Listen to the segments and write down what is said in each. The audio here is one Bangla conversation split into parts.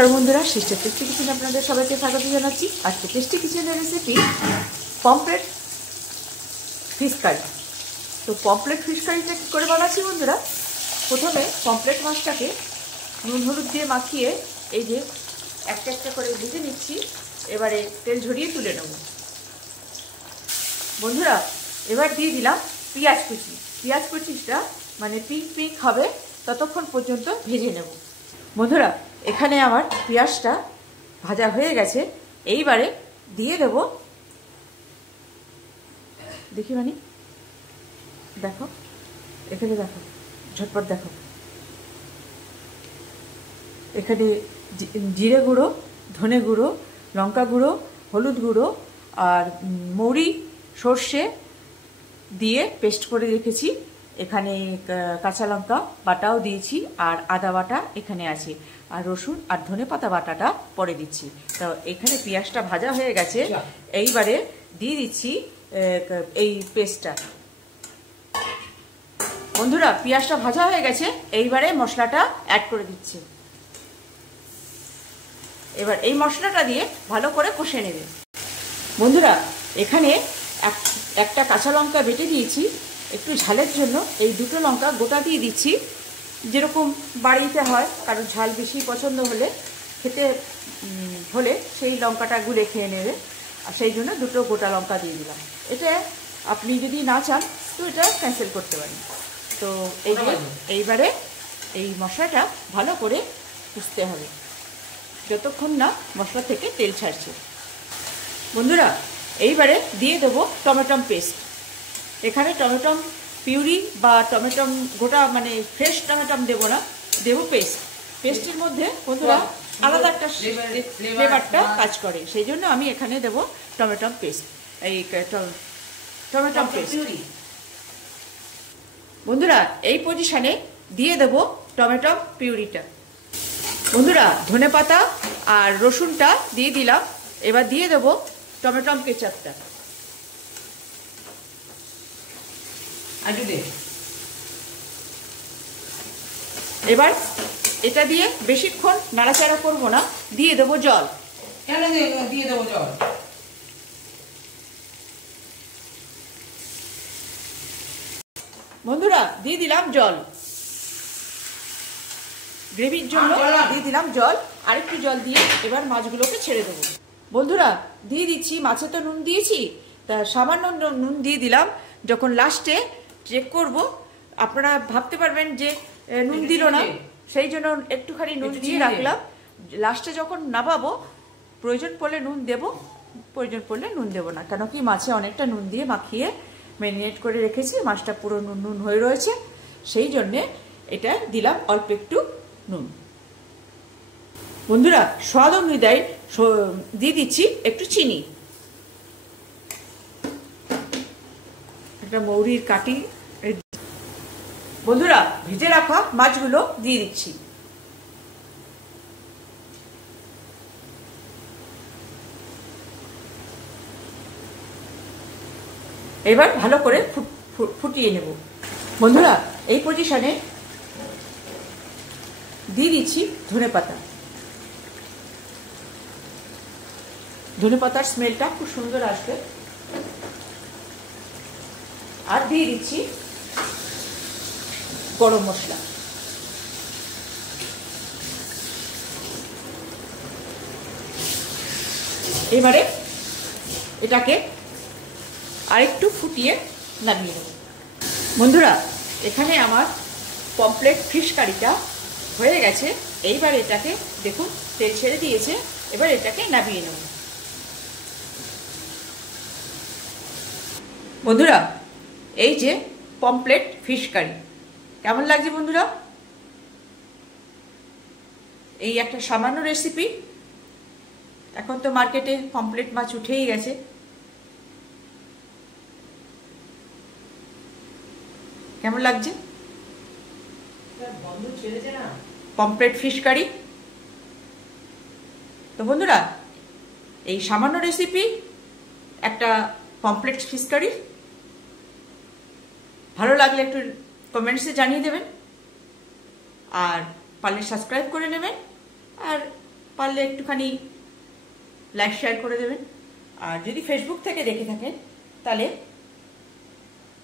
নমস্কার বন্ধুরা, সিস্টার টেস্টি কিচেনে আপনাদের সবাইকে স্বাগত জানাচ্ছি। আজকে টেস্টি কিচেনের রেসিপি পমফ্রেট ফিশ কারি। তো পমফ্রেট ফিশ কারিটা কী করে বানাচ্ছি বন্ধুরা, প্রথমে পমফ্রেট মাছটাকে নুন হলুদ দিয়ে মাখিয়ে এই যে একটা একটা করে ভেজে নিচ্ছি। এবারে তেল ঝরিয়ে তুলে নেব বন্ধুরা। এবার দিয়ে দিলাম পেঁয়াজ কুচি। পেঁয়াজ কুচিটা মানে পিঙ্ক পিঙ্ক হবে ততক্ষণ পর্যন্ত ভেজে নেব বন্ধুরা। এখানে আমার পেঁয়াজটা ভাজা হয়ে গেছে। এইবারে দিয়ে দেব, দেখি মানে দেখো, এখানে দেখো, ঝটপট দেখো, এখানে জিরে গুঁড়ো, ধনে গুঁড়ো, লঙ্কা গুঁড়ো, হলুদ গুঁড়ো আর মৌরি সর্ষে দিয়ে পেস্ট করে রেখেছি। এখানে কাঁচা লঙ্কা বাটাও দিয়েছি আর আদা বাটা এখানে আছে, আর রসুন আর ধনেপাতা বাটাটা পরে দিচ্ছি। তো এখানে পেঁয়াজটা ভাজা হয়ে গেছে। এইবারে দিয়ে দিচ্ছি এই পেস্টটা বন্ধুরা। পেঁয়াজটা ভাজা হয়ে গেছে, এইবারে মশলাটা অ্যাড করে দিচ্ছি। এবার এই মশলাটা দিয়ে ভালো করে কষে নেবে বন্ধুরা। এখানে একটা কাঁচা লঙ্কা বেটে দিয়েছি একটু ঝালের জন্য। এই দুটো লঙ্কা গোটা দিয়ে দিচ্ছি, যেরকম বাড়িতে হয়, কারণ ঝাল বেশি পছন্দ হলে খেতে হলে সেই লঙ্কাটা গুলে খেয়ে নেবে, আর সেই জন্য দুটো গোটা লঙ্কা দিয়ে দিলাম। এটা আপনি যদি না চান তো এটা ক্যান্সেল করতে পারেন। তো এইবারে এই মশলাটা ভালো করে কষতে হবে যতক্ষণ না মশলা থেকে তেল ছাড়ছে বন্ধুরা। এইবারে দিয়ে দেবো টমেটম পেস্ট। এখানে টমেটম পিউরি বা টমেটম গোটা মানে ফ্রেশ টমেটম দেবো না, দেবো পেস্ট। পেস্টের মধ্যে বন্ধুরা আলাদা একটা ফ্লেভারটা কাজ করে, সেই জন্য আমি এখানে দেবো টমেটম পেস্ট। এই টমেটম পেস্ট বন্ধুরা, এই পজিশনে দিয়ে দেবো টমেটম পিউরিটা বন্ধুরা। ধনেপাতা আর রসুনটা দিয়ে দিলাম। এবার দিয়ে দেবো টমেটম কেচাপটা। এবার এটা দিয়ে বেশিক্ষণ নাড়াচাড়া করবো না, দিয়ে দেবো জল। দিয়ে দেবো জল বন্ধুরা, দিয়ে দিলাম জল গ্রেভির জন্য। দিয়ে দিলাম জল, আরেকটু জল দিয়ে এবার মাছগুলোকে ছেড়ে দেবো বন্ধুরা। দিয়ে দিচ্ছি, মাছে তো নুন দিয়েছি, তা সামান্য নুন দিয়ে দিলাম। যখন লাস্টে চেক করব আপনারা ভাবতে পারবেন যে নুন দিল না, সেই জন্য একটুখানি নুন দিয়ে রাখলাম। লাস্টে যখন নামাবো প্রয়োজন পড়লে নুন দেব, প্রয়োজন পড়লে নুন দেব না, কেন কি মাছে অনেকটা নুন দিয়ে মাখিয়ে ম্যারিনেট করে রেখেছি, মাছটা পুরো নুন নুন হয়ে রয়েছে, সেই জন্যে এটা দিলাম অল্প একটু নুন বন্ধুরা। স্বাদ অনুযায়ী দিয়ে দিচ্ছি একটু চিনি, একটা মৌরির কাটি বন্ধুরা। ভেজে রাখা মাছগুলো দিয়ে দিচ্ছি। এবার ভালো করে ফুটিয়ে নেব বন্ধুরা। এই পজিশনে দিয়ে দিচ্ছি ধনেপাতা। ধনেপাতার স্মেলটা খুব সুন্দর আসবে। আর দিয়ে দিচ্ছি গরম মশলা। এবারে এটাকে আরেকটু ফুটিয়ে নামিয়ে নেব বন্ধুরা। এখানে আমার পমফ্রেট ফিশ কারিটা হয়ে গেছে। এইবার এটাকে দেখুন তেল ছেড়ে দিয়েছে, এবার এটাকে নামিয়ে নেব বন্ধুরা। এই যে পমফ্রেট ফিশ কারি কেমন লাগছে বন্ধুরা? এই একটা সামান্য রেসিপি। এখন তো মার্কেটে পমফ্রেট মাছ উঠেই গেছে। কেমন লাগছে পমফ্রেট ফিশ কারি? তো বন্ধুরা, এই সামান্য রেসিপি একটা পমফ্রেট ফিশ কারি ভালো লাগলে একটু কমেন্টসে জানিয়ে দেবেন, আর পারলে সাবস্ক্রাইব করে নেবেন, আর পারলে একটুখানি লাইক শেয়ার করে দেবেন। আর যদি ফেসবুক থেকে দেখে থাকেন তাহলে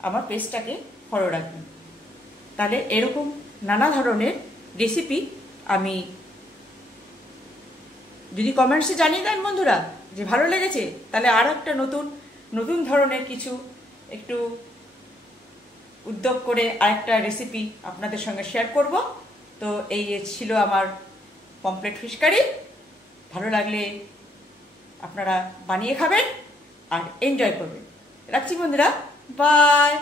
আমার পেজটাকে ফলো রাখবেন। তাহলে এরকম নানা ধরনের রেসিপি আমি যদি কমেন্টসে জানিয়ে দেন বন্ধুরা যে ভালো লেগেছে, তাহলে আর একটা নতুন ধরনের কিছু একটু উদ্যোগ করে আরেকটা রেসিপি আপনাদের সঙ্গে শেয়ার করব। তো এই ছিল আমার পমফ্রেট ফিশ কারি। ভালো লাগলে আপনারা বানিয়ে খাবেন আর এনজয় করবেন। রাখছি বন্ধুরা, বাই।